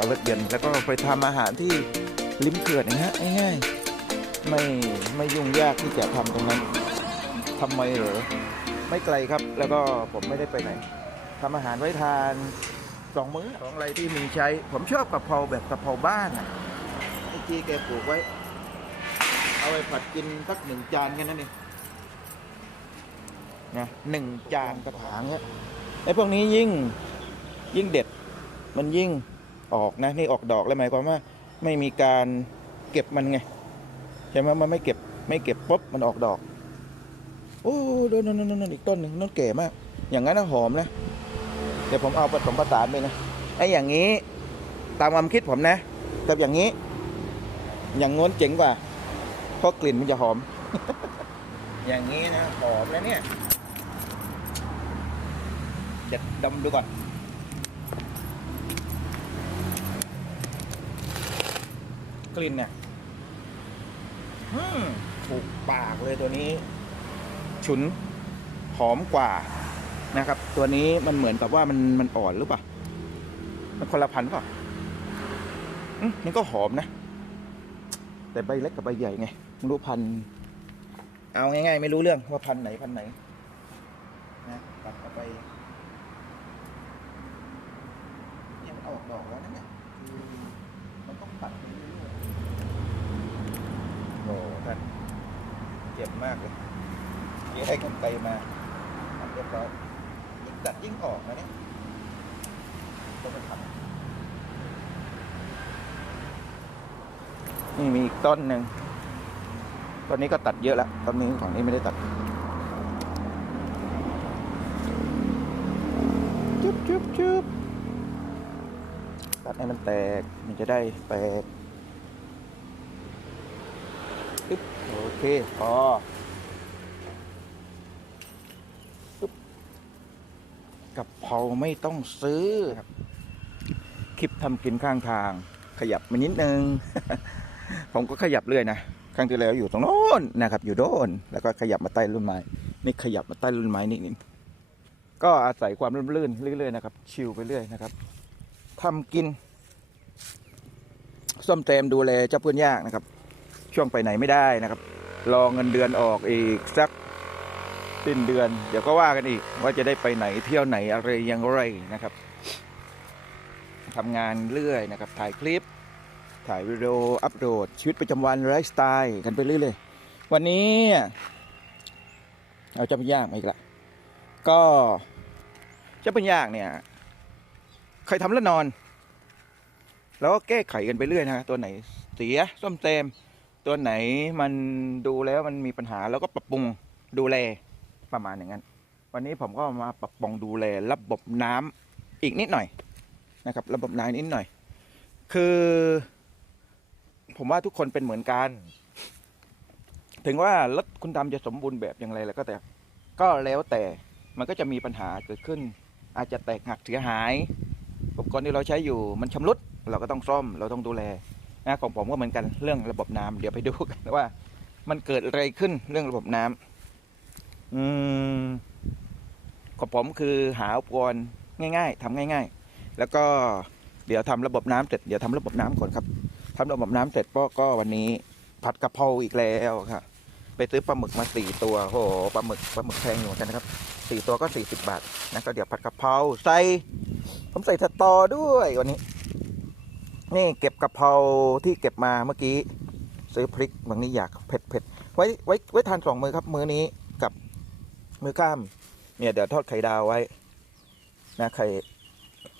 ใส่ก่อนแล้วก็เอารถเย็นแล้วก็ไปทำอาหารที่ริมเขื่อนนะฮะง่ายๆไม่ไม่ยุ่งยากที่จะทำตรงนั้นทำไมเหรอไม่ไกลครับ แล้วก็ผมไม่ได้ไปไหนทำอาหารไว้ทานสองมื้อของอะไรที่มีใช้ ผมชอบกะเพราแบบกะเพราบ้านอะเมื่อกี้แกปลูกไว้ เอาไปผัดกินสักหนึ่งจานแค่นั้นเองนะหนึ่งจานกระถางเนี่ยไอ้พวกนี้ยิ่งยิ่งเด็ด มันยิ่ง ออกนะนี่ออกดอกแล้วหมายความว่าไม่มีการเก็บมันไงใช่ไหมมันไม่เก็บไม่เก็บปุ๊บมันออกดอก โอ้โดนนนนอีกต้นหนึ่งนั่นเก๋มาก อย่างนั้นนะหอมนะ เดี๋ยวผมเอาผสมผสานไปนะไอ้อย่างนี้ตามความคิดผมนะแต่อย่างนี้ อย่างง้นเจ๋งกว่าเพราะกลิ่นมันจะหอม อย่างนี้นะหอมแล้วเนี่ยจะดมดูก่อน กลิ่นเนี่ยถูกปากเลยตัวนี้ ฉุนหอมกว่านะครับ ตัวนี้มันเหมือนกับว่ามันมันอ่อนหรือเปล่า มันคนละพันธุ์เปล่าอืมมันก็หอมนะ แต่ใบเล็กกับใบใหญ่ไงไม่รู้พันธุ์เอาง่ายๆ ไม่รู้เรื่องว่าพันธุ์ไหนพันธุ์ไหน นะตัดเอาไปเนี่ยมันออกดอกแล้วนะเนี่ยคือมันต้องตัดไปเรื่อยๆ อ้ท่านเจ็บมากเลยเดี๋ยให้กันไกลมาทำเรียบร้อยยิ่งตัดยิ่งออกนะเนี่ยต้องไปทำนี่มีอีกต้นหนึ่งต้นนี้ก็ตัดเยอะแล้วต้นนี้ของนี้ไม่ได้ตัดจุ๊บจุ๊บจุ๊บตัดให้มันแตกมันจะได้แตกปึ๊บโอ เคพอปึ๊บกับเพราไม่ต้องซื้อครับ คลิปทำกินข้างทาง ขยับมานิดนึง ผมก็ขยับเรื่อยนะครั้งที่แล้วอยู่ตรงโน้นนะครับ อยู่โน้นแล้วก็ขยับมาใต้รุ่นไม้ นี่ขยับมาใต้รุ่นไม้นิดนึงก็อาศัยความรื่นลื่นเรื่อยๆนะครับ ชิลไปเรื่อยนะครับทำกินส้มเตมดูแลเจ้าเพื่อนยากนะครับ ช่วงไปไหนไม่ได้นะครับ รอเงินเดือนออกอีกสักสิ้นเดือน เดี๋ยวก็ว่ากันอีกว่าจะได้ไปไหนเที่ยวไหนอะไรอยังไรนะครับทำงานเรื่อยนะครับ ถ่ายคลิป ถ่ายวิดีโออัปโหลดชีวิตประจำวันไลฟ์สไตล์กันไปเรื่อยๆวันนี้ เอาเจ้าพญากมาอีกละก็เจ้าพญากเนี่ยเคยทำแล้วนอน แล้วก็แก้ไขกันไปเรื่อยนะตัวไหนเสียส้มเตม ตัวไหนมันดูแล้วมันมีปัญหาแล้วก็ปรับปรุงดูแลประมาณอย่างนั้น วันนี้ผมก็มาปรับปรุงดูแลระบบน้ำอีกนิดหน่อยนะครับ ระบบน้ำนิดหน่อย คือ ผมว่าทุกคนเป็นเหมือนกัน ถึงว่ารถคุณดำจะสมบูรณ์แบบอย่างไรแล้วก็แต่ ก็แล้วแต่มันก็จะมีปัญหาเกิดขึ้น อาจจะแตกหักเสียหาย อุปกรณ์ที่เราใช้อยู่มันชำรุด เราก็ต้องซ่อมเราต้องดูแล นะของผมก็เหมือนกันเรื่องระบบน้ำเดี๋ยวไปดูกันว่า มันเกิดอะไรขึ้นเรื่องระบบน้ำอืมของผมคือหาอุปกรณ์ง่าย ๆทำง่าย ๆ แล้วก็เดี๋ยวทำระบบน้ำเสร็จเดี๋ยวทำระบบน้ำก่อนครับทำระบบน้ำเสร็จก็ก็วันนี้ผัดกะเพราอีกแล้วครับไปซื้อปลาหมึกมาสี่ตัวโอ้โหปลาหมึกปลาหมึกแพงอยู่เหมือนกันนะครับสี่ตัวก็สี่สิบบาทนะก็เดี๋ยวผัดกะเพราใส่ผมใส่สตอด้วยวันนี้ นี่เก็บกะเพราที่เก็บมาเมื่อกี้ ซื้อพริกบางนี้อยากเผ็ดเผ็ดไว้ไว้ไว้ทานสองมือครับ มือนี้กับมือข้าม เนี่ยเดี๋ยวทอดไข่ดาวไว้ นะไข่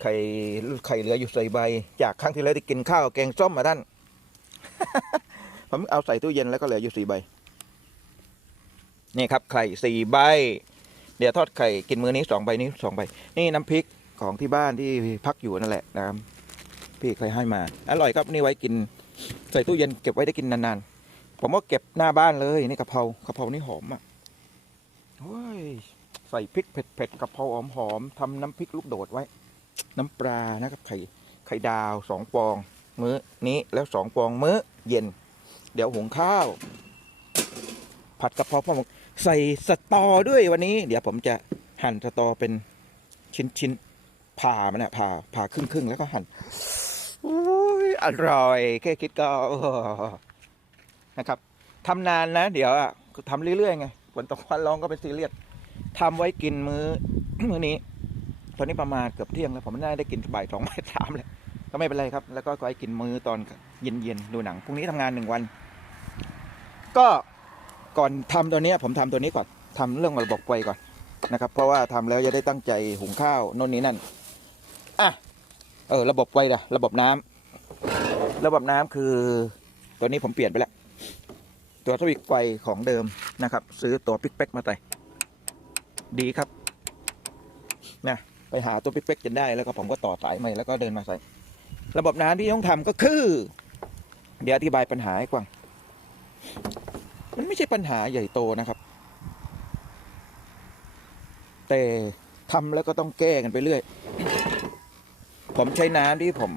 ไข่ไข่เหลืออยู่ใส่ใบ จากครั้งที่แล้วที่กินข้าวแกงส้มมาท่านผมเอาใส่ตู้เย็นแล้วก็เหลืออยู่สี่ใบ นี่ครับไข่สี่ใบ เดี๋ยวทอดไข่กินมื้อนี้สองใบนี้สองใบ นี่น้ำพริกของที่บ้านที่พักอยู่นั่นแหละนะครับ พี่เคยให้มา อร่อยครับนี่ไว้กินใส่ตู้เย็นเก็บไว้ได้กินนานๆ ผมก็เก็บหน้าบ้านเลยนี่กะเพรากะเพรานี่หอมอะโอ้ยใส่พริกเผ็ดๆกะเพราหอมๆทำน้ำพริกลูกโดดไว้ น้ำปลานะครับไข่ไข่ดาวสองฟอง มื้อนี้แล้วสองฟองมื้อเย็น เดี๋ยวหุงข้าว ผัดกะเพราพ่อมใส่สตอด้วยวันนี้ เดี๋ยวผมจะหั่นสตอเป็นชิ้นๆผ่ามันนะผ่าผ่าครึ่งๆแล้วก็หั่น อร่อย แค่คิดก็นะครับทำนานนะ เดี๋ยวอะทำเรื่อยๆไงฝนตกวันร้องก็เป็นซีเรียสทำไว้กินมื้อมื้อนี้ ตอนนี้ประมาณเกือบเที่ยงแล้ว ผมน่าได้กินบ่ายสองบ่ายสามแล้วก็ไม่เป็นไรครับ แล้วก็ไว้กินมื้อตอนเย็นๆดูหนังพรุ่งนี้ทำงานหนึ่งวัน ก็ก่อนทำตัวนี้ผมทำตัวนี้ก่อนทำเรื่องระบบไฟก่อนนะครับ เพราะว่าทำแล้วจะได้ตั้งใจหุงข้าวโน่นนี้นั่นอะเออระบบไฟนะระบบน้ำ ระบบน้ำคือตัวนี้ผมเปลี่ยนไปแล้ว ตัวสวิตช์ไฟของเดิมนะครับ ซื้อตัวปิกเป็กมาใส่ดีครับนะไปหาตัวปิกเป็กจนได้แล้วก็ผมก็ต่อสายใหม่แล้วก็เดินมาใส่ ระบบน้ำที่ต้องทำก็คือ เดี๋ยวอธิบายปัญหาให้ฟังมันไม่ใช่ปัญหาใหญ่โตนะครับ แต่ทำแล้วก็ต้องแก้กันไปเรื่อย ผมใช้น้ำที่ผม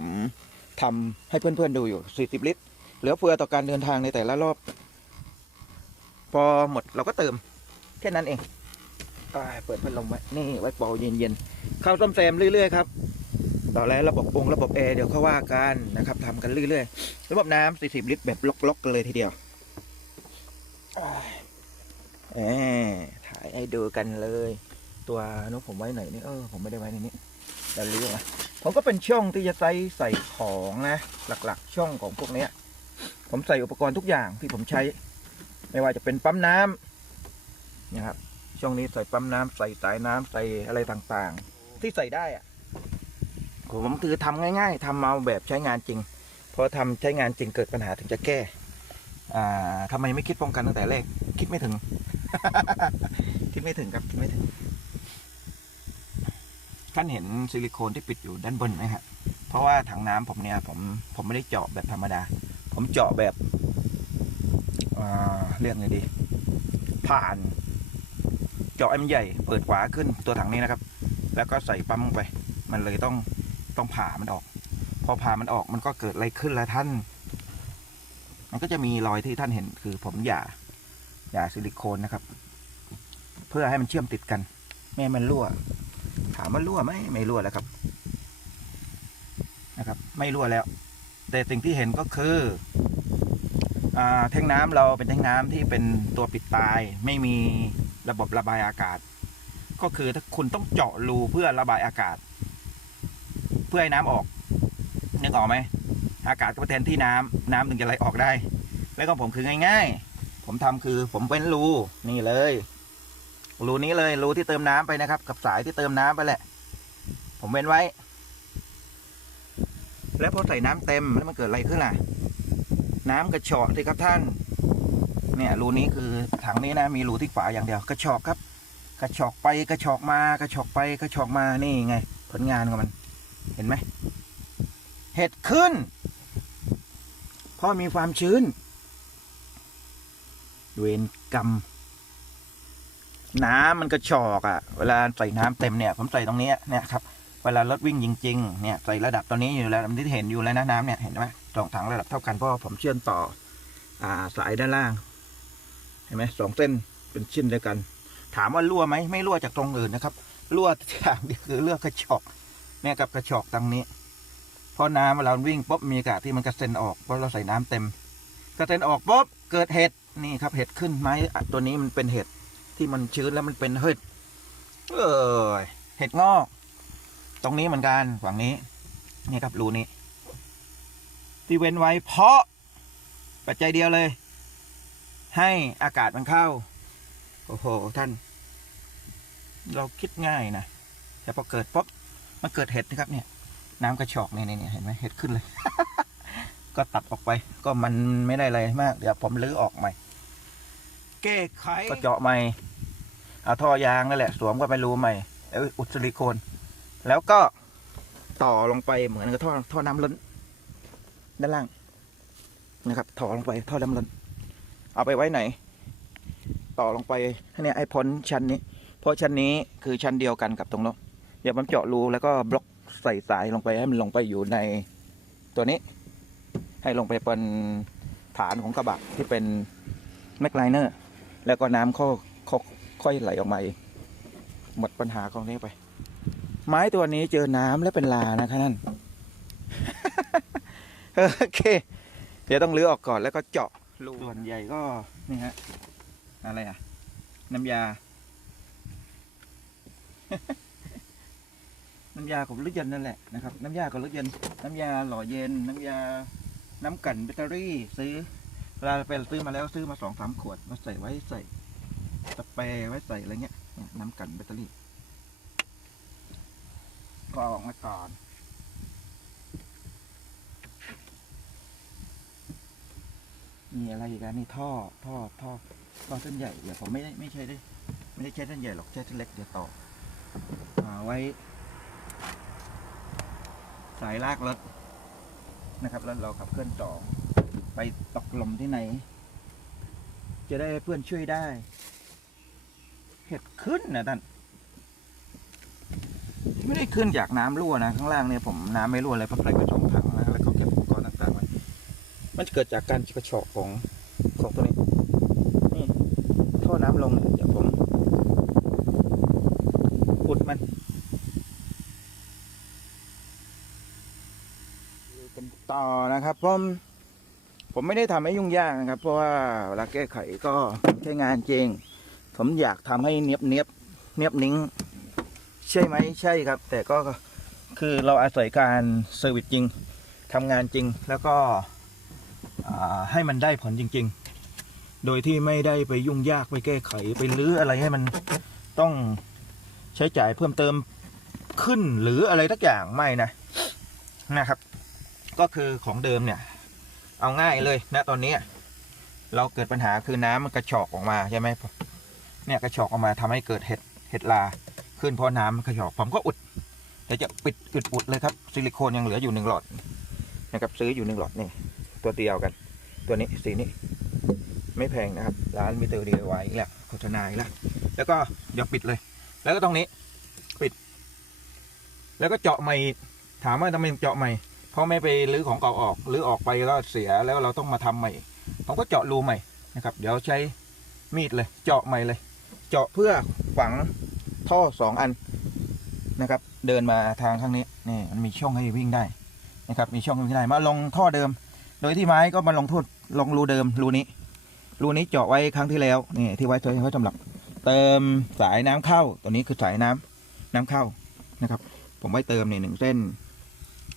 ทำให้เพื่อนๆดูอยู่ 40 ลิตร เหลือเฟือต่อการเดินทางในแต่ละรอบ พอหมดเราก็เติม แค่นั้นเองอเปิดพัดลมไว้ นี่ไว้เป่าเย็นๆ เข้าซ่อมแซมเรื่อยๆครับ ต่อแล้วระบบองระบบแอร์เดี๋ยวเขาว่ากันนะครับทำกันเรื่อยๆ ระบบน้ำ40 ลิตรแบบล็อกๆกันเลยทีเดียวอ่าแหมถ่ายให้ดูกันเลย ตัวนู้นผมไว้ไหนนี่ เออ ผมไม่ได้ไว้ในนี้เดี๋ยวลื้อออกม ผมก็เป็นช่องที่จะใส่ใส่ของนะ หลักๆ ช่องของพวกเนี้ย ผมใส่อุปกรณ์ทุกอย่างที่ผมใช้ ไม่ว่าจะเป็นปั๊มน้ำนะครับช่องนี้ใส่ปั๊มน้ำใส่สายน้ำใส่อะไรต่างๆ ที่ใส่ได้อะผมคือทำง่าย ๆทำเอาแบบใช้งานจริงพอทำใช้งานจริงเกิดปัญหาถึงจะแก้อ่าทำไมไม่คิดป้องกันตั้งแต่แรก คิดไม่ถึง คิดไม่ถึงครับ คิดไม่ถึง ท่านเห็นซิลิโคนที่ปิดอยู่ด้านบนไหมครับเพราะว่าถังน้ำผมเนี่ยผมผมไม่ได้เจาะแบบธรรมดา ผมเจาะแบบเรียกไงดี ผ่าน เจาะอันใหญ่เปิดฝาขึ้นตัวถังนี้นะครับ แล้วก็ใส่ปั๊มลงไป มันเลยต้องต้องผ่ามันออก พอผ่ามันออกมันก็เกิดอะไรขึ้นแล้วท่าน มันก็จะมีรอยที่ท่านเห็นคือผมหย่าหย่าซิลิโคนนะครับ เพื่อให้มันเชื่อมติดกัน ไม่ให้มันรั่ว ถามว่ารั่วไหมไม่รั่วแล้วครับ นะครับ ไม่รั่วแล้ว แต่สิ่งที่เห็นก็คือแทงน้ำเราเป็นแทงน้ำที่เป็นตัวปิดตาย ไม่มีระบบระบายอากาศ ก็คือถ้าคุณต้องเจาะรูเพื่อระบายอากาศ เพื่อให้น้ำออกนึกออกไหมอากาศก็แทนที่น้ำน้ำถึงจะไหลออกได้ แล้วก็ผมคือง่าย ๆ ผมทำคือผมเป็นรูนี่เลย รูนี้เลยรูที่เติมน้ำไปนะครับ กับสายที่เติมน้ำไปแหละ ผมเว้นไว้ แล้วพอใส่น้ำเต็มแล้วมันเกิดอะไรขึ้นล่ะ น้ำกระชอกสิครับท่าน เนี่ยรูนี้คือถังนี้นะ มีรูที่ฝาอย่างเดียว กระชอกครับ กระชอกไปกระชอกมากระชอกไปกระชอกมานี่ไง ผลงานของมัน เห็นไหมเห็ดขึ้นเพราะมีความชื้นเวรกรรม น้ำมันกระชอกอะ่ะ เวลาใส่น้ำเต็มเนี่ย ผมใส่ตรงนี้เนี่ยครับ เวลารถวิ่งจริงๆ เนี่ยใส่ระดับตอนนี้อยู่แล้วที่เห็นอยู่แล้วนะน้ำเนี่ยเห็นไหมสองถังระดับเท่ากันเพราะผมเชื่อมต่อ อ่าสายด้านล่าง เห็นไหมสองเส้นเป็นชิ้นเดียวกัน ถามว่ารั่วไหมไม่รั่วจากตรงอื่นนะครับรั่วอย่างเดียวคือเลือกกระชอกเนี่ยกับกระชอกตรงนี้พอน้ำเวลาวิ่งปุ๊บมีอากาศที่มันกระเซ็นออกเพราะเราใส่น้ำเต็มกระเซ็นออกปุ๊บเกิดเห็ดนี่ครับเห็ดขึ้นไหมตัวนี้มันเป็นเห็ด ที่มันชื้นแล้วมันเป็นเห็ดเออเห็ดงอก ตรงนี้เหมือนกันฝั่งนี้ นี่ครับรูนี้ ที่เว้นไว้เพราะ ปัจจัยเดียวเลย ให้อากาศมันเข้า โอ้โห ท่าน เราคิดง่ายนะแต่พอเกิดปุ๊บมันเกิดเห็ดนะครับเนี่ย น้ำกระชอกเนี่ยเนี่ยเห็นไหมเห็ดขึ้นเลย ก็ตัดออกไป ก็มันไม่ได้อะไรมาก เดี๋ยวผมลื้อออกใหม่ แก้ไขก็เจาะใหม่เอาท่อยางนั่นแหละ สวมก็ไปรูใหม่แล้วอุดซิลิโคน แล้วก็ต่อลงไปเหมือนกับท่อท่อน้ำล้น ด้านล่างนะครับต่อลงไปท่อน้ำล้น เอาไปไว้ไหน ต่อลงไปเนี่ยไอ้พ้นชั้นนี้ เพราะชั้นนี้คือชั้นเดียวกันกับตรงโน้นเดี๋ยวผมเจาะรูแล้วก็บล็อกใส่สายลงไปให้มันลงไปอยู่ในตัวนี้ ให้ลงไปเป็นฐานของกระบะที่เป็นแม็กไลเนอร์ แล้วก็น้ำค่อยค่อยไหลออกมาเองหมดปัญหาของนี้ไป ไม้ตัวนี้เจอน้ำและเป็นลานะคะนั่นโอเค เดี๋ยวต้องรื้อออกก่อนแล้วก็เจาะรูส่วนใหญ่ก็นี่ฮะอะไรอะ น้ำยา น้ำยาของรถยนต์นั่นแหละนะครับ น้ำยาของรถยนต์น้ำยาหล่อเย็น น้ำยา น้ำกันแบตเตอรี่ซื้อ วลาไปซื้อมาแล้วซื้อมาสองสามขวดมาใส่ไว้ใส่สเปรย์ไว้ใส่อะไรเงี้ยเนี่ยน้ำกันแบตเตอรี่ก็อาอกมาก่อนมีอะไรอีกอะนี่ท่อท่อท่อท่อเส้นใหญ่เดี๋ยวผมไม่ได้ไม่ใช่ได้ ไม่ได้ใช้เส้นใหญ่หรอกใช้เส้นเล็กเดี๋ยวต่ออาไว้ สายลากรถนะครับ แล้วเราขับเคลื่อนต่อ ไปตกหลมที่ไหน จะได้เพื่อนช่วยได้ เห็ดขึ้นนะท่านไม่ได้ขึ้นจากน้ำรั่วนะ ข้างล่างเนี่ยผมน้ำไม่รั่วเลยเพราะใส่กระชงถังนะแล้วเขาเก็บอุปกรณ์ต่างๆไว้มันเกิดจากการกระชอกของของตัวนี้นี่ท่อน้ำลงเดี๋ยวผมอุดมันดูกันต่อนะครับผม ผมไม่ได้ทำให้ยุ่งยากนะครับ เพราะว่าเวลาแก้ไขก็ใช้งานจริง ผมอยากทำให้เนียบเนียบเนียบนิ้งใช่ไหมใช่ครับ แต่ก็คือเราอาศัยการเซอร์วิสจริงทำงานจริง แล้วก็ให้มันได้ผลจริง ๆ โดยที่ไม่ได้ไปยุ่งยากไปแก้ไขไปรื้ออะไรให้มันต้องใช้จ่ายเพิ่มเติมขึ้นหรืออะไรทักอย่างไม่นะนะครับ ก็คือของเดิมเนี่ย เอาง่ายเลยนะตอนนี้เราเกิดปัญหาคือน้ำมันกระชอกออกมาใช่ไหมเนี่ยกระชอกออกมาทำให้เกิดเห็ดเห็ดลาขึ้นเพราะน้ำกระชอกผมก็อุดเดี๋ยวจะปิดอุดอุดเลยครับซิลิโคนยังเหลืออยู่หนึ่งหลอดนะครับซื้ออยู่หนึ่งหลอดนี่ตัวเดียวกัน ตัวนี้สีนี้ไม่แพงนะครับ ร้านมิเตอร์ดีไว้อีกแล้วโฆษณาอีกแล้วแล้วก็เดี๋ยวปิดเลย แล้วก็ตรงนี้ปิด แล้วก็เจาะใหม่ถามว่าทำไมเจาะใหม่ เพราะไม่ไปรื้อของเก่าออกรือออกไปก็เสียแล้วเราต้องมาทำใหม่ผมก็เจาะรูใหม่นะครับ เดี๋ยวใช้มีดเลย เจาะใหม่เลย เจาะเพื่อฝังท่อสองอันนะครับ เดินมาทางข้างนี้นี่มันมีช่องให้วิ่งได้นะครับ มีช่องให้วิ่งได้มาลงท่อเดิม โดยที่ไม้ก็มาลงทุดลงรูเดิมรูนี้รูนี้เจาะไว้ครั้งที่แล้วนี่ที่ไว้ไว้สำหรับเติมสายน้ำเข้าตัวนี้คือสายน้ำน้ำเข้านะครับ ผมไว้เติมในหนึ่งเส้น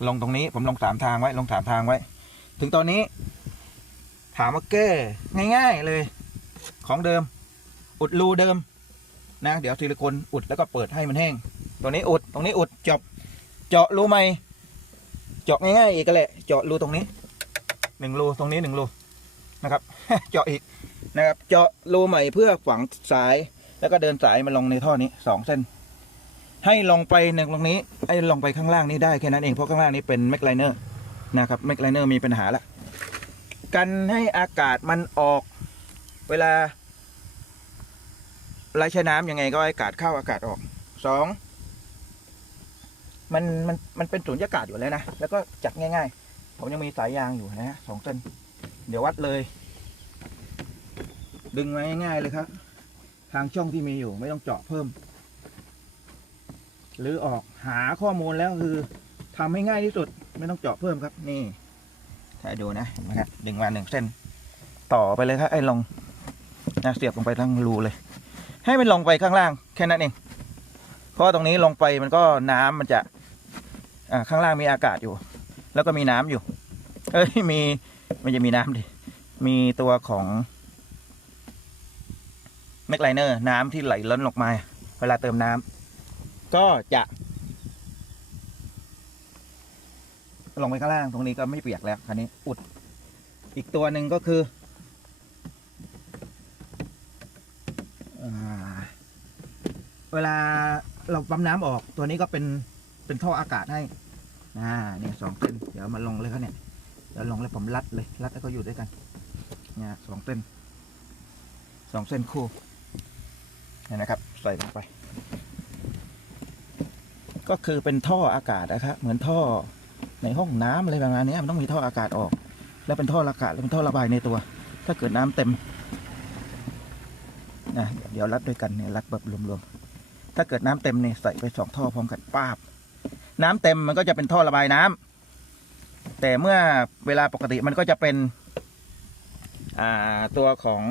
ลงตรงนี้ผมลงสามทางไว้ ลงสามทางไว้ ถึงตอนนี้ ถามว่าแก้ง่าย ๆเลย ของเดิม อุดรูเดิม นะ เดี๋ยวซิลิโคนอุดแล้วก็เปิดให้มันแห้งตัวนี้อุดตรงนี้อุดจบเจาะรูใหม่เจาะง่ายๆอีกก็แหละ เจาะรูตรงนี้หนึ่งรูตรงนี้หนึ่งรูนะครับ เจาะอีกนะครับ เจาะรูใหม่เพื่อฝังสาย แล้วก็เดินสายมาลงในท่อนี้สองเส้น ให้ลงไปในตรงนี้ให้ลงไปข้างล่างนี้ได้แค่นั้นเองเพราะข้างล่างนี้เป็นแม็กไลเนอร์นะครับแม็กไลเนอร์มีปัญหาละกันให้อากาศมันออกเวลาไล่ใช้น้ำยังไงก็อากาศเข้าอากาศออกสองมันมันมันเป็นสูญญากาศอยู่แล้วนะ แล้วก็จัดง่ายๆ ผมยังมีสายยางอยู่นะฮะสองเส้นเดี๋ยววัดเลย ดึงไว้ง่ายๆเลยครับ ทางช่องที่มีอยู่ไม่ต้องเจาะเพิ่ม หรือออกหาข้อมูลแล้วคือทำให้ง่ายที่สุดไม่ต้องเจาะเพิ่มครับนี่ถ้าดูนะเห็นไหมครับดึงมาหนึ่งเส้น ต่อไปเลยครับไอ้ลงนะเสียบลงไปทั้งรูเลย ให้มันลงไปข้างล่างแค่นั้นเองเพราะว่าตรงนี้ลงไปมันก็น้ำมันจะอ่าข้างล่างมีอากาศอยู่ แล้วก็มีน้ำอยู่เอ้ยมีมันจะมีน้ำดิมีตัวของแมกไลเนอร์น้ำที่ไหลล้นลงมา เวลาเติมน้ำ ก็จะลงไปข้างล่างตรงนี้ก็ไม่เปียกแล้วคันนี้อุด อีกตัวหนึ่งก็คือเวลาเราปั๊มน้ำออกตัวนี้ก็เป็นเป็นท่ออากาศให้อ่าเนี่ยสองเส้นเดี๋ยวมาลงเลยครับเนี่ยเดี๋ยวลงแล้วผมรัดเลยรัดแล้วก็อยู่ด้วยกันเนี่ยสองเส้นสองเส้นคู่เนี่ยนะครับ ใส่ลงไป ก็คือเป็นท่ออากาศนะครับเหมือนท่อในห้องน้ำอะไรประมาณนี้มันต้องมีท่ออากาศออก แล้วเป็นท่ออากาศแล้วเป็นท่อระบายในตัว ถ้าเกิดน้ำเต็มนะเดี๋ยวรัดด้วยกันเนี่ยรัดแบบรวมๆถ้าเกิดน้ำเต็มเนี่ยใส่ไปสองท่อพร้อมกันป้าบ น้ำเต็มมันก็จะเป็นท่อระบายน้ำแต่เมื่อเวลาปกติมันก็จะเป็นตัวของ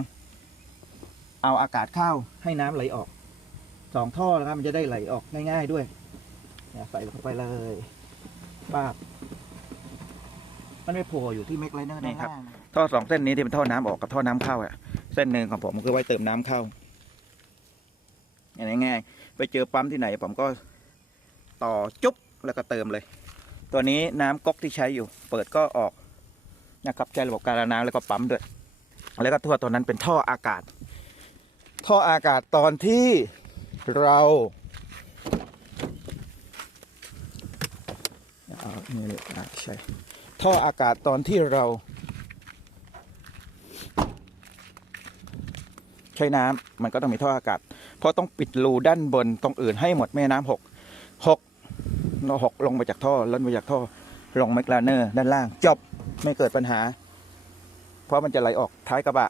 เอาอากาศเข้าให้น้ำไหลออกสองท่อนะครับมันจะได้ไหลออกง่าย ๆด้วย ใส่ลงไปเลยป้าบมันไม่โผล่อยู่ที่เมกไลเนอร์นี่ครับ ท่อสองเส้นนี้ที่เป็นท่อน้ำออกกับท่อน้ำเข้าอะ เส้นหนึ่งของผมคือไว้เติมน้ำเข้าอย่างง่ายๆไปเจอปั๊มที่ไหน ผมก็ต่อจุ๊บแล้วก็เติมเลย ตัวนี้น้ำก๊อกที่ใช้อยู่ เปิดก็ออกนะครับใช้ระบบการน้ำแล้วก็ปั๊มด้วย แล้วก็ทั่วตัวนั้นเป็นท่ออากาศ ท่ออากาศตอนที่เรา เอานี่เลยอะใช่ท่ออากาศตอนที่เรา ใช้น้ำมันก็ต้องมีท่ออากาศ เพราะต้องปิดรูด้านบนตรงอื่นให้หมดแม่น้ำหกหกหกลงมาจากท่อล้นมาจากท่อลงแมกลาเนอร์ด้านล่างจบไม่เกิดปัญหา เพราะมันจะไหลออกท้ายกระบะ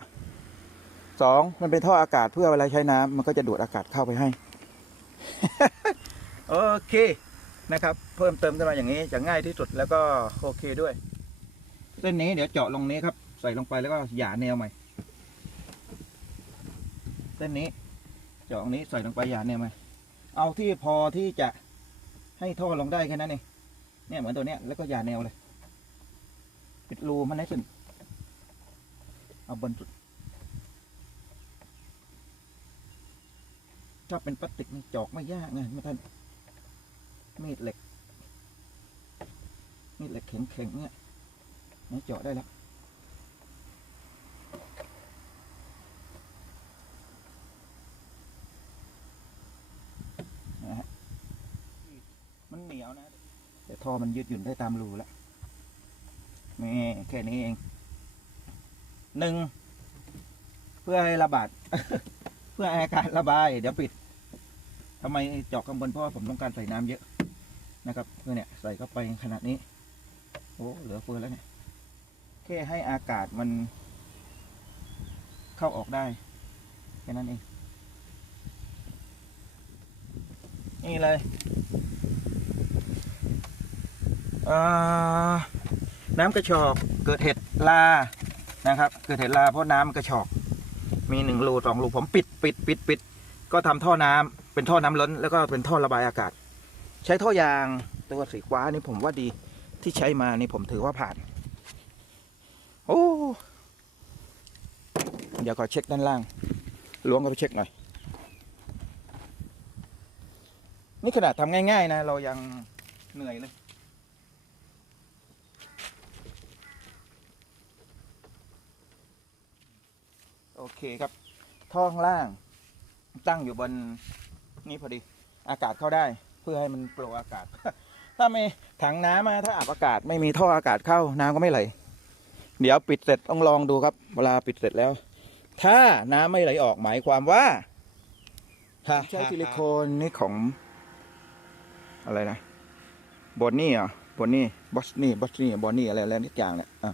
สองมันเป็นท่ออากาศเพื่อเวลาใช้น้ำมันก็จะดูดอากาศเข้าไปให้ โอเค นะครับ เพิ่มเติมขึ้นมาอย่างนี้จะง่ายที่สุดแล้วก็โอเคด้วย เส้นนี้เดี๋ยวเจาะลงนี้ครับ ใส่ลงไปแล้วก็หย่าแนวใหม่ เส้นนี้เจาะตรงนี้ใส่ลงไปหย่าแนวใหม่ เอาที่พอที่จะให้ท่อลงได้แค่นั้นเองเนี่ยเหมือนตัวเนี้ยแล้วก็หย่าแนวเลย ปิดรูมันให้สุดเอาบนสุดถ้าเป็นพลาสติกนี่จอกไม่ยากไงไม่ท่าน มีดเหล็ก มีดเหล็กแข็งๆเนี่ยนี่เจาะได้แล้วนะฮะมันเหนียวนะแต่ท่อมันยืดหยุ่นได้ตามรูแล้วนี่แค่นี้เอง หนึ่ง เพื่อให้ระบาด เพื่อให้อากาศระบาย เดี๋ยวปิดทำไมเจาะข้างบนเพราะว่าผมต้องการใส่น้ำเยอะ นะครับเพื่อเนี่ยใส่เข้าไปขนาดนี้โอ้เหลือเฟือแล้วเนี่ยแค่ให้อากาศมัน เข้าออกได้แค่นั้นเองนี่เลยอ่าน้ำกระชอกเกิดเห็ดลานะครับ เกิดเห็ดลาเพราะน้ำกระชอก มีหนึ่งรูสองรูผมปิดปิดปิดปิดก็ทำท่อน้ำเป็นท่อน้ำล้น แล้วก็เป็นท่อระบายอากาศ ใช้ท่อยางตัวสีฟ้านี่ผมว่าดีที่ใช้มานี่ผมถือว่าผ่าน โอ้เดี๋ยวขอเช็คด้านล่างล้วงเข้าไปเช็คหน่อย นี่ขนาดทำง่าย ๆ นะ เรายังเหนื่อยเลยโอเคครับ ท่อข้างล่างตั้งอยู่บนนี่พอดี อากาศเข้าได้ เพื่อให้มันโปรอากาศ ถ้าไม่ถังน้ำมาถ้าอาบอากาศไม่มีท่ออากาศเข้าน้ำก็ไม่ไหล เดี๋ยวปิดเสร็จต้องลองดูครับ เวลาปิดเสร็จแล้ว ถ้าน้ำไม่ไหลออกหมายความว่าใช้ซิลิโคนนี่ของ อะไรนะบอนนี่เหรอบอนนี่บอสนี่บอสนี่บอนนี่อะไรอะไรนิดอย่างเนี่ยอะ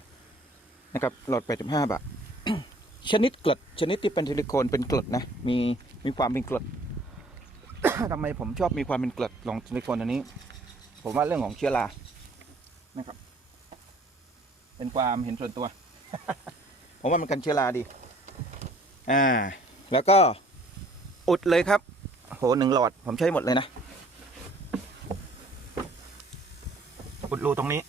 นะครับหลอด85บาทชนิดเกล็ดชนิดที่เป็นซิลิโคนเป็นเกล็ดนะ มีมีความเป็นเกล็ด ทำไมผมชอบมีความเป็นเกล็ดของซิลิโคนอันนี้ ผมว่าเรื่องของเชื้อรานะครับ เป็นความเห็นส่วนตัว ผมว่ามันกันเชื้อราดี อ่า แล้วก็อุดเลยครับ โหหนึ่งหลอด ผมใช้หมดเลยนะ อุดรูตรงนี้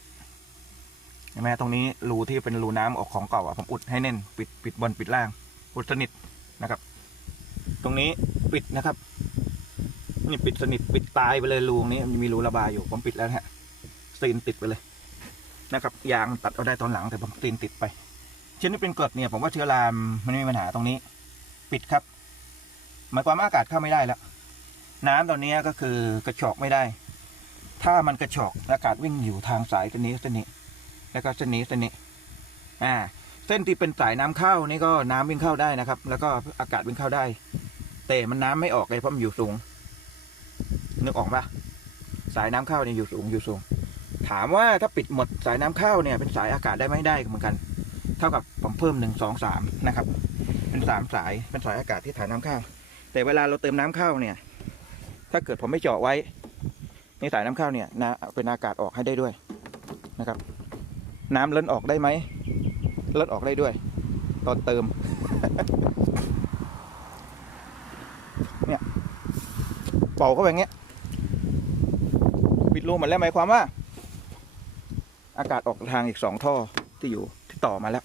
เห็นไหมตรงนี้รูที่เป็นรูน้ำออกของเก่าอะผมอุดให้แน่น ปิดปิดบนปิดล่าง อุดสนิทนะครับ ตรงนี้ปิดนะครับ นี่ปิดสนิทปิดตายไปเลยรูงนี้มันมีรูระบายอยู่ผมปิดแล้วนะฮะซีนติดไปเลยนะครับยางตัดเอาได้ตอนหลังแต่ผมซีนติดไปเช่นนี้เป็นกรดเนี่ยผมว่าเชื้อรามมันไม่มีปัญหาตรงนี้ ปิดครับหมายความว่าอากาศเข้าไม่ได้แล้วน้ำตอนนี้ก็คือกระชอกไม่ได้ ถ้ามันกระชอกอากาศวิ่งอยู่ทางสายเส้นนี้เส้นนี้ แล้วก็เส้นนี้เส้นนี้อ่าเส้นที่เป็นสายน้ำเข้านี่ก็น้ำวิ่งเข้าได้นะครับ แล้วก็อากาศวิ่งเข้าได้ แต่มันน้ำไม่ออกเลยเพราะมันอยู่สูง นึกออกปะสายน้ำเข้าเนี่ยอยู่สูงอยู่สูง ถามว่าถ้าปิดหมดสายน้ำเข้าเนี่ยเป็นสายอากาศได้ไหมได้เหมือนกัน เท่ากับผมเพิ่มหนึ่งสองสามนะครับ เป็นสามสายเป็นสายอากาศที่ถ่ายน้ำเข้า แต่เวลาเราเติมน้ำเข้าเนี่ย ถ้าเกิดผมไม่เจาะไว้ในสายน้ำเข้าเนี่ยนะเป็นอากาศออกให้ได้ด้วยนะครับ น้ำล้นออกได้ไหมล้นออกได้ด้วย ตอนเติมเนี่ยเป่าเข้าไปอย่างเงี้ย รูหมดแล้วหมายความว่า อากาศออกทางอีกสองท่อที่อยู่ที่ต่อมาแล้ว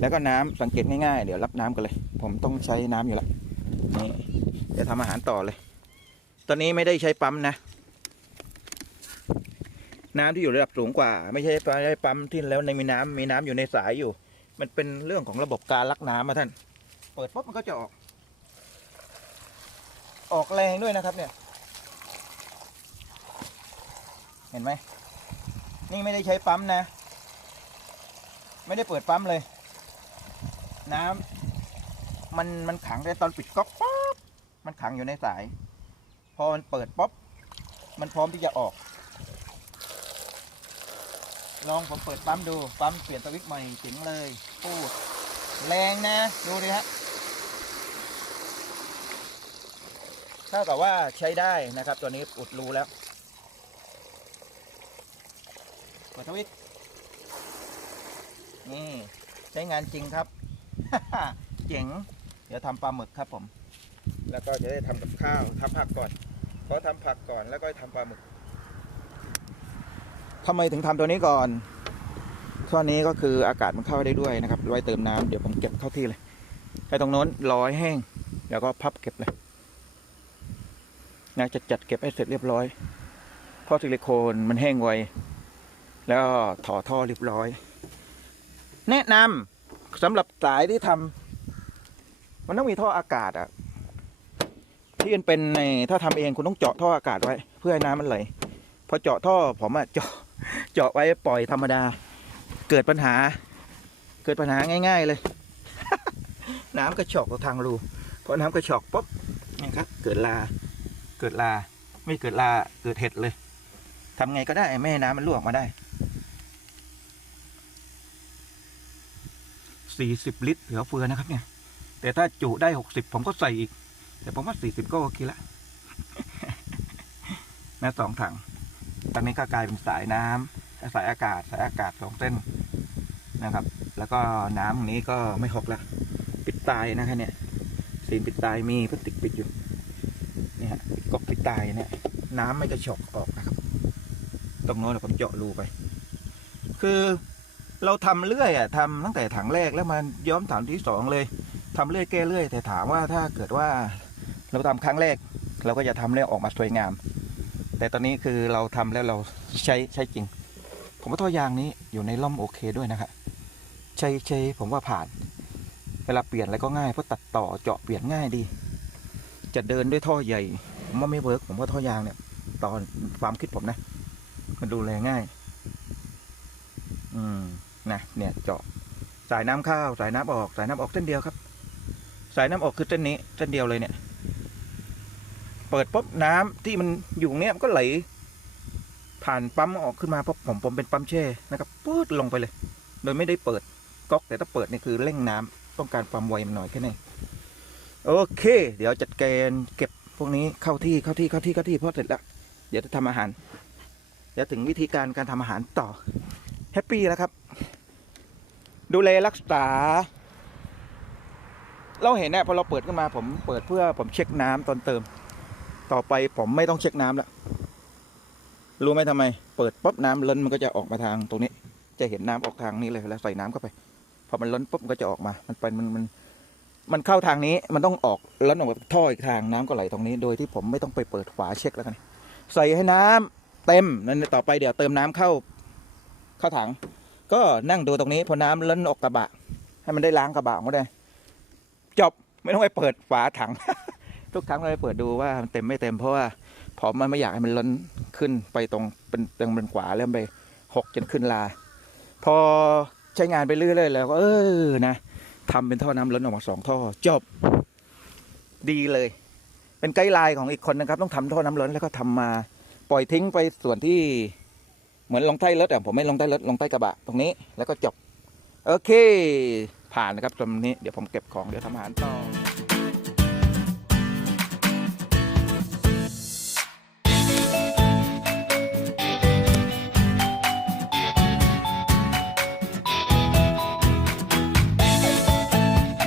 แล้วก็น้ำสังเกตง่ายๆ เดี๋ยวรับน้ำกันเลย ผมต้องใช้น้ำอยู่แล้วนี่เดี๋ยวทำอาหารต่อเลย ตอนนี้ไม่ได้ใช้ปั๊มนะ น้ำที่อยู่ระดับสูงกว่า ไม่ใช่ไปได้ปั๊มที่แล้วในมีน้ำมีน้ำอยู่ในสายอยู่ มันเป็นเรื่องของระบบการลักน้ำมาท่าน เปิดปุ๊บมันก็จะออก ออกแรงด้วยนะครับเนี่ย เห็นไหมนี่ไม่ได้ใช้ปั๊มนะ ไม่ได้เปิดปั๊มเลย น้ำมันมันขังแต่ตอนปิดก๊อกป๊บมันขังอยู่ในสาย พอมันเปิดป๊อบมันพร้อมที่จะออก ลองผมเปิดปั๊มดูปั๊มเปลี่ยนสวิตช์ใหม่เจ๋งเลยพูดแรงนะ ดูดิฮะเท่ากับว่าใช้ได้นะครับ ตัวนี้อุดรูแล้ว เปิดสวิตช์นี่ใช้งานจริงครับ เจ๋ง เดี๋ยวทำปลาหมึกครับผม แล้วก็จะได้ทำกับข้าวทำผักก่อนเพราะทำผักก่อนแล้วก็ทำปลาหมึกทำไมถึงทำตัวนี้ก่อนท่อนี้ก็คืออากาศมันเข้าได้ด้วยนะครับ ไว้เติมน้ำเดี๋ยวผมเก็บเข้าที่เลยให้ตรงโน้นรอให้แห้ง แล้วก็พับเก็บเลยนะจะจัดเก็บให้เสร็จเรียบร้อยท่อซิลิโคนมันแห้งไว แล้วถอท่อเรียบร้อย แนะนำสำหรับสายที่ทำมันต้องมีท่ออากาศอะที่มันเป็นในถ้าทำเองคุณต้องเจาะท่ออากาศไว้ เพื่อให้น้ำมันไหลพอเจาะท่อผมอะเจาะเจาะไว้ปล่อยธรรมดา เกิดปัญหา เกิดปัญหาง่าย ๆเลย น้ำกระชอกทางรูพอน้ำกระชอกปุ๊บนี่ครับ เกิดลา เกิดลา ไม่เกิดลาเกิดเห็ดเลยทำไงก็ได้ไม่ให้น้ำมันรั่วออกมาได้ สี่สิบลิตรเหลือเฟือนะครับเนี่ย แต่ถ้าจุได้หกสิบผมก็ใส่อีก แต่ผมว่าสี่สิบก็โอเคละนะสองถังตอนนี้ก็กลายเป็นสายน้ำสายอากาศสายอากาศสองเส้นนะครับ แล้วก็น้ำตรงนี้ก็ไม่หกละปิดตายนะครับเนี่ยซีนปิดตายมีพลาสติกปิดอยู่นี่ฮะปิดกบปิดตายเนี่ย น้ำไม่กระชอกออกนะครับ ตรงโน้นเดี๋ยวผมเจาะรูไป คือ เราทำเรื่อยอะทำตั้งแต่ถังแรกแล้วมันย้อมถังที่สองเลยทำเรื่อยแก้เรื่อย แต่ถามว่าถ้าเกิดว่าเราทำครั้งแรก เราก็จะทำแล้วออกมาสวยงาม แต่ตอนนี้คือเราทำแล้วเราใช้ใช้จริง ผมว่าท่อยางนี้อยู่ในล่อมโอเคด้วยนะครับใช้ใช้ผมว่าผ่าน เวลาเปลี่ยนอะไรก็ง่ายเพราะตัดต่อเจาะเปลี่ยนง่ายดี จะเดินด้วยท่อใหญ่ผมว่าไม่เวิร์กผมว่าท่อยางเนี่ย ตอนความคิดผมนะ มันดูแลง่าย อืมนะเนี่ยเจาะสายน้ำเข้าสายน้ำออก สายน้ำออกเส้นเดียวครับ สายน้ำออกคือเส้นนี้เส้นเดียวเลยเนี่ย เปิดปุ๊บน้ำที่มันอยู่เนี้ยมันก็ไหล ผ่านปั๊มออกขึ้นมาเพราะผมผมเป็นปั๊มแช่นะครับปื๊ดลงไปเลย โดยไม่ได้เปิดก๊อกแต่ถ้าเปิดนี่คือเร่งน้ำต้องการความไวมันหน่อยแค่นี้โอเค เดี๋ยวจัดการเก็บพวกนี้เข้าที่เข้าที่เข้าที่เข้าที่พราะเสร็จแล้วเดี๋ยวจะทำอาหารเดี๋ยวถึงวิธีการการทำอาหารต่อ แฮปปี้แล้วครับ ดูแลรักษา เราเห็นเนี่ยพอเราเปิดขึ้นมาผมเปิดเพื่อผมเช็คน้ำตอนเติม ต่อไปผมไม่ต้องเช็คน้ำแล้วรู้ไหมทำไม เปิดปุ๊บน้ำล้นมันก็จะออกมาทางตรงนี้ จะเห็นน้ำออกทางนี้เลยแล้วใส่น้ำเข้าไปพอมันล้นปุ๊บมันก็จะออกมา มันไปมันมันมันเข้าทางนี้มันต้องออกล้นออกมาท่ออีกทางน้ำก็ไหลตรงนี้ โดยที่ผมไม่ต้องไปเปิดฝาเช็คแล้วกัน ใส่ให้น้ำเต็มนั่นต่อไปเดี๋ยวเติมน้ำเข้า เข้าถัง ก็นั่งดูตรงนี้พอน้ำล้นออกกระบะ ให้มันได้ล้างกระบะก็ได้ จบไม่ต้องไปเปิดฝาถัง ทุกครั้งเราไปเปิดดูว่ามันเต็มไม่เต็มเพราะว่าผมมันไม่อยากให้มันล้นขึ้นไปตรงเป็นตรงเป็นขวาเริ่มไปหกจนขึ้นลา พอใช้งานไปเรื่อยๆแล้วก็เออนะทำเป็นท่อน้ำล้นออกมาสองท่อ จบ ดีเลย เป็นไกด์ไลน์ของอีกคนนะครับ ต้องทำท่อน้ำล้นแล้วก็ทำมา ปล่อยทิ้งไปส่วนที่ เหมือนลงใต้รถอะผมไม่ลงใต้รถลงใต้กระบะตรงนี้แล้วก็จบ โอเค ผ่านนะครับตรงนี้เดี๋ยวผมเก็บของเดี๋ยวทำอาหารต่อ